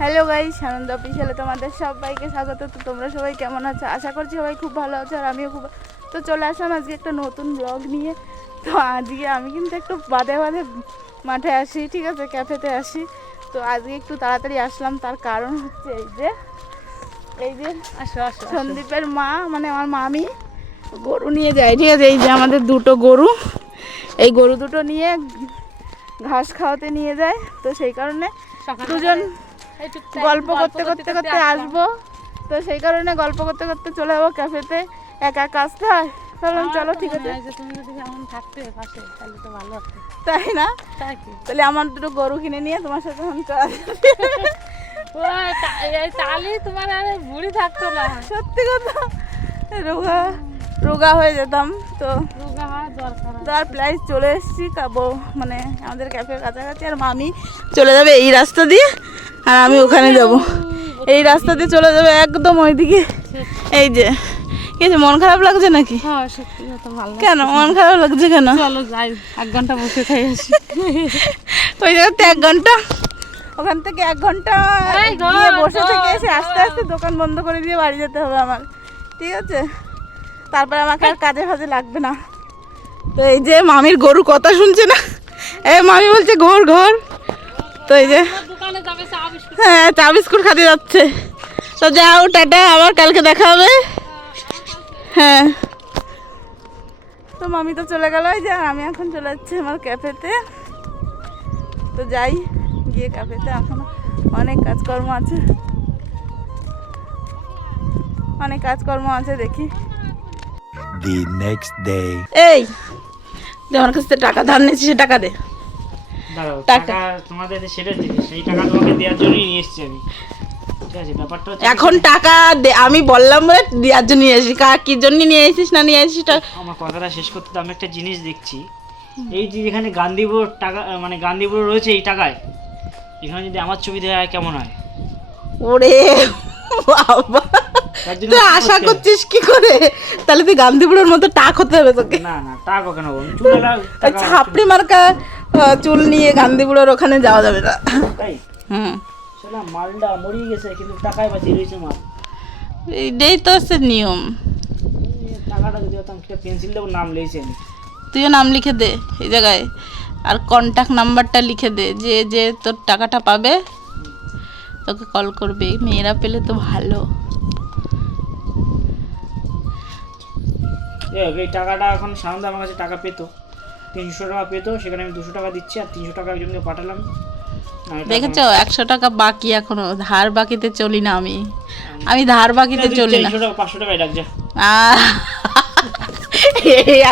Hello guys, আনন্দ অফিসিয়ালে তোমাদের সবাইকে স্বাগত। তো তোমরা সবাই কেমন আছো? আশা করছি সবাই খুব ভালো আছো, আর আমিও খুব। তো চলে আসলাম আজকে একটা নতুন ব্লগ নিয়ে। তো আজকে আমি কিন্তু একটু বাদে মাঠে আসি, ঠিক আছে, ক্যাফেতে আসি। তো আজকে একটু তাড়াতাড়ি আসলাম, তার কারণ হচ্ছে এই যে সন্দীপের মা, মানে আমার মামি গরু নিয়ে যায়, ঠিক আছে। এই যে আমাদের দুটো গরু, এই গরু দুটো নিয়ে ঘাস খাওয়াতে নিয়ে যায়। তো সেই কারণে দুজন গল্প করতে করতে করতে আসবো। তো সেই কারণে গল্প করতে করতে চলে যাবো ক্যাফেতে। একা একা আসতে হয়, ভাবলাম চলো ঠিক আছে। তুমি যদি এমন থাকতে পাশে তাহলে তো ভালো হতো, তাই না? তাহলে আমার দুটো গরু কিনে নিয়ে তোমার সাথে এখন তাহলে তোমার আর বুড়ি থাকতো না। সত্যি কথা, রোগা হয়ে যেতাম। তো রোগা হওয়ার দরকার। তো আর প্রাইস চলে এসেছি, মানে আমাদের ক্যাফের কাছাকাছি। আর মামি চলে যাবে এই রাস্তা দিয়ে, আর আমি ওখানে যাব। এই রাস্তা দিয়ে চলে যাবে একদম ওইদিকে। এই যে কিছু মন খারাপ লাগছে নাকি? হ্যাঁ সত্যি কথা, ভালো। কেন মন খারাপ লাগছে কেন? চলো যাই, 1 ঘন্টা বসে খাই আসি। ওই জায়গাতে 1 ঘন্টা, ওখান থেকে 1 ঘন্টা গিয়ে বসে থেকে এসে আস্তে আস্তে দোকান বন্ধ করে দিয়ে বাড়ি যেতে হবে আমার, ঠিক আছে। তারপর আমাকে আর কাজে ফাজে লাগবে না। তো এই যে মামির গরু কথা শুনছে না, এই মামি বলছে ঘর ঘর। তো এই যে হ্যাঁ, চা বিস্কুট খাতে যাচ্ছে। তো যাও, টাটা, আবার কালকে দেখা হবে। হ্যাঁ, তো মামি তো চলে গেল। এই যে আমি এখন চলে যাচ্ছি আমার ক্যাফেতে। তো যাই, গিয়ে ক্যাফেতে এখন অনেক কাজকর্ম আছে, দেখি। The next day. এই যে আমার কাছে টাকা ধার নিয়েছি, সে টাকা দে। টাকা তোমাদের সেটা জিনিস, এই টাকা তোমাকে দেওয়ার জন্যই নিয়ে এসেছি আমি, ঠিক আছে। ব্যাপারটা হচ্ছে এখন টাকা দে, আমি বললাম বলে দেওয়ার জন্য নিয়ে এসেছি। কি জন্য নিয়ে এসেছিস না নিয়ে এসেছিস? আমার কথাটা শেষ করতে তো আমি একটা জিনিস দেখছি। এই যে যেখানে গান্ধীপুর টাকা, মানে গান্ধীপুর রয়েছে এই টাকায়, এখানে যদি আমার ছবি দেওয়া হয় কেমন হয়? ওরে বাবা, তুই আশা করছিস কি করে? তাহলে তুই গান্ধীপুরের মতো টাক হতে হবে তোকে। না না, টাকা কেন বলুন, চুলওয়ালা টাকা। ছাপড়ি মার্কা চুল নিয়ে গান্ধীপুরের ওখানে যাওয়া যাবে না। তাই হুম, শোনা, মালটা মরিয়ে গেছে কিন্তু টাকায় বাঁচিয়ে রয়েছে মাল। এইটাই তো হচ্ছে নিয়ম। টাকাটা যদি হতাম, একটা পেন্সিল দেবো, নাম লিখেছি আমি। তুইও নাম লিখে দে এই জায়গায়, আর কন্ট্যাক্ট নাম্বারটা লিখে দে। যে যে তোর টাকাটা পাবে তোকে কল করবে। মেয়েরা পেলে তো ভালো। এই টাকাটা এখন সানন্দা আমার কাছে টাকা পেতো, 300 টাকা পেতো, সেখানে আমি 200 টাকা দিচ্ছি, আর 300 টাকা একজনকে পাঠালাম। দেখেছো, 100 টাকা বাকি এখনো। ধার বাকিতে চলি না আমি, ধার বাকিতে চলি না। 500 টাকায় ডাক যা।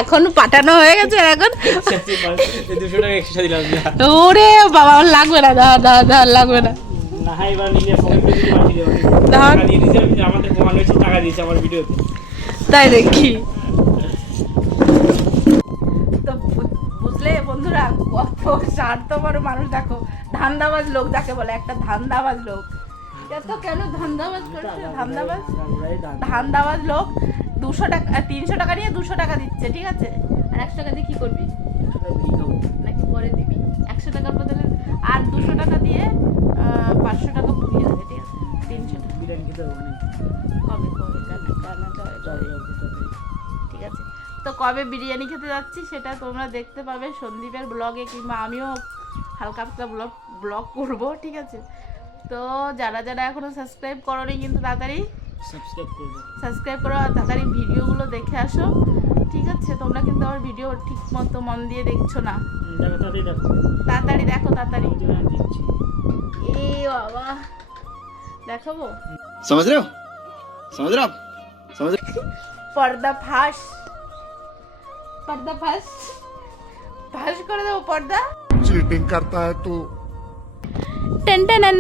এখন পাঠানো হয়ে গেছে, এখন 200 টাকা এক্সট্রা দিলাম। ওরে বাবা, লাগবে না, ধার লাগবে না। না হয় এবার নিজে ফোন করে দিতে পারছি, টাকা দিয়ে দিয়েছে, আমাদের প্রমাণ হয়েছে, টাকা দিয়েছে আমার ভিডিওতে। তাই দেখি। তো বুঝলে বন্ধুরা, কত স্বার্থপর মানুষ। দেখো, ধান্দাবাজ লোক যাকে বলে, একটা ধান্দাবাজ লোক। এত কেন ধান্দাবাজ করছে? ধান্দাবাজ লোক 200 টাকা, 300 টাকা নিয়ে 200 টাকা দিচ্ছে, ঠিক আছে। আর 100 টাকা দিয়ে কি করবি? নাকি পরে দিবি 100 টাকার বদলে? আর 200 টাকা দিয়ে 500 টাকা পুড়িয়ে দেবে, ঠিক আছে। 300 টাকা বিরিয়ানি খেতে হবে না। কবে ঠিক আছে। তো কবে বিরিয়ানি খেতে যাচ্ছি সেটা তোমরা দেখতে পাবে সন্দীপের ব্লগে, কিংবা আমিও হালকা পাতলা ব্লগ করব, ঠিক আছে। তো যারা যারা এখনো সাবস্ক্রাইব করোনি, কিন্তু তাড়াতাড়ি সাবস্ক্রাইব করো, আর তাড়াতাড়ি ভিডিওগুলো দেখে আসো, ঠিক আছে। তোমরা কিন্তু আমার ভিডিও ঠিক মতো মন দিয়ে দেখছো না। তাড়াতাড়ি দেখো, তাড়াতাড়ি। এ বাবা, দেখাবো। समझ रहे हो পর্দা ফাঁস করে দেবো পর্দা। चीटिंग करता है तू। টেনটেন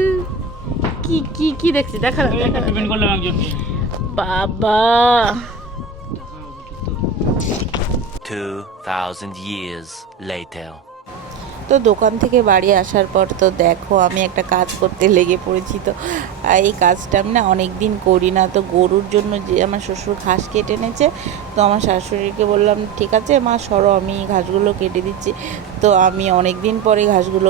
কি দেখছি? দেখা পেমেন্ট করলাম একজনকে। বাবা, 2000 years later. তো দোকান থেকে বাড়ি আসার পর তো দেখো আমি একটা কাজ করতে লেগে পড়েছি। তো এই কাজটা আমি না অনেক দিন করি না। তো গরুর জন্য যে আমার শ্বশুর ঘাস কেটে এনেছে, তো আমার শাশুড়িকে বললাম ঠিক আছে মা সরো আমি ঘাসগুলো কেটে দিচ্ছি। তো আমি অনেক দিন পরে ঘাসগুলো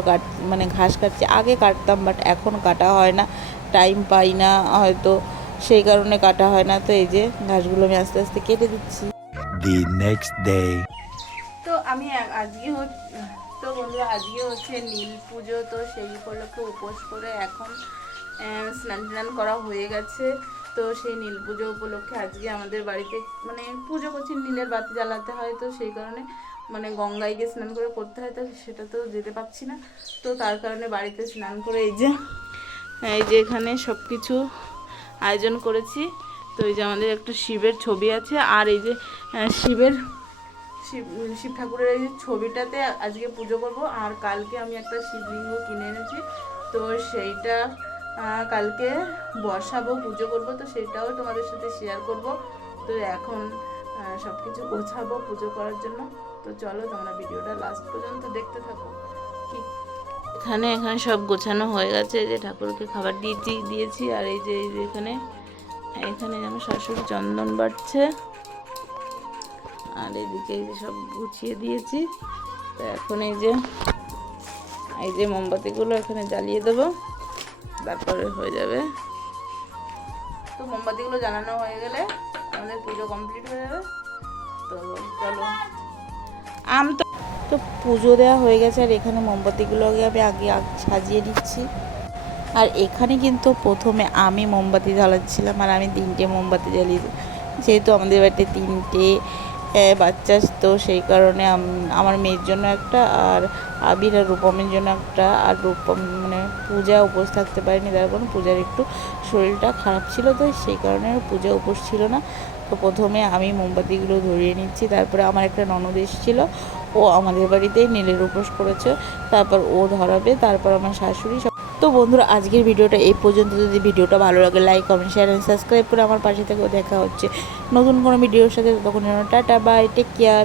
ঘাস কাটছি। আগে কাটতাম বাট এখন কাটা হয় না, টাইম পাই না হয়তো, সেই কারণে কাটা হয় না। তো এই যে ঘাসগুলো আমি আস্তে আস্তে কেটে দিচ্ছি। The next day. তো আমি আজকে তো বন্ধুরা আজকে হচ্ছে নীল পুজো, তো সেই উপলক্ষে উপোস করে এখন স্নান টান করা হয়ে গেছে। তো সেই নীল পুজো উপলক্ষে আজকে আমাদের বাড়িতে পুজো করছি, নীলের বাতি জ্বালাতে হয়, তো সেই কারণে গঙ্গায় গিয়ে স্নান করে করতে হয়, তো সেটা তো যেতে পারছি না। তো তার কারণে বাড়িতে স্নান করে এই যে এখানে সব কিছু আয়োজন করেছি। তো এই যে আমাদের একটা শিবের ছবি আছে, আর এই যে শিব ঠাকুরের এই ছবিটাতে আজকে পুজো করব। আর কালকে আমি একটা শিবলিঙ্গ কিনে এনেছি, তো সেইটা কালকে বসাবো, পুজো করব, তো সেটাও তোমাদের সাথে শেয়ার করব। তো এখন সব কিছু গোছাবো পুজো করার জন্য। তো চলো তোমরা ভিডিওটা লাস্ট পর্যন্ত দেখতে থাকো। কি এখানে সব গোছানো হয়ে গেছে, যে ঠাকুরকে খাবার দিয়েছি। আর এই যে এখানে আমার শাশুড়ি চন্দন বাটছে, আর এদিকে এই যে সব গুছিয়ে দিয়েছি। তো এখন এই যে মোমবাতিগুলো এখানে জ্বালিয়ে দেবো, তারপরে হয়ে যাবে। তো মোমবাতিগুলো জ্বালানো হয়ে গেলে আমাদের পুজো কমপ্লিট হয়ে যাবে। তো চলো তো পুজো দেওয়া হয়ে গেছে, আর এখানে মোমবাতিগুলো আমি আগে সাজিয়ে দিচ্ছি। আর এখানে কিন্তু প্রথমে আমি মোমবাতি জ্বালাচ্ছিলাম, আর আমি 3টে মোমবাতি জ্বালিয়েছি, যেহেতু আমাদের বাড়িতে 3টে বাচ্চা, তো সেই কারণে আমার মেয়ের জন্য একটা, আর আবির আর রূপমের জন্য একটা। আর রূপম পূজা উপোস থাকতে পারেনি, তার কারণ পূজার একটু শরীরটা খারাপ ছিল, তো সেই কারণে পূজা উপোস ছিল না। তো প্রথমে আমি মোমবাতিগুলো ধরিয়ে নিচ্ছি, তারপরে আমার একটা ননদ এসেছিলো, ও আমাদের বাড়িতেই নীলের উপোস করেছে, তারপর ও ধরাবে, তারপর আমার শাশুড়ি। তো বন্ধুরা আজকের ভিডিওটা এই পর্যন্ত। যদি ভিডিওটা ভালো লাগে like comment share and subscribe করে আমার পাশে থেকেও। দেখা হচ্ছে নতুন কোনো ভিডিওর সাথে, তখন টাটা বাই, টেক কেয়ার।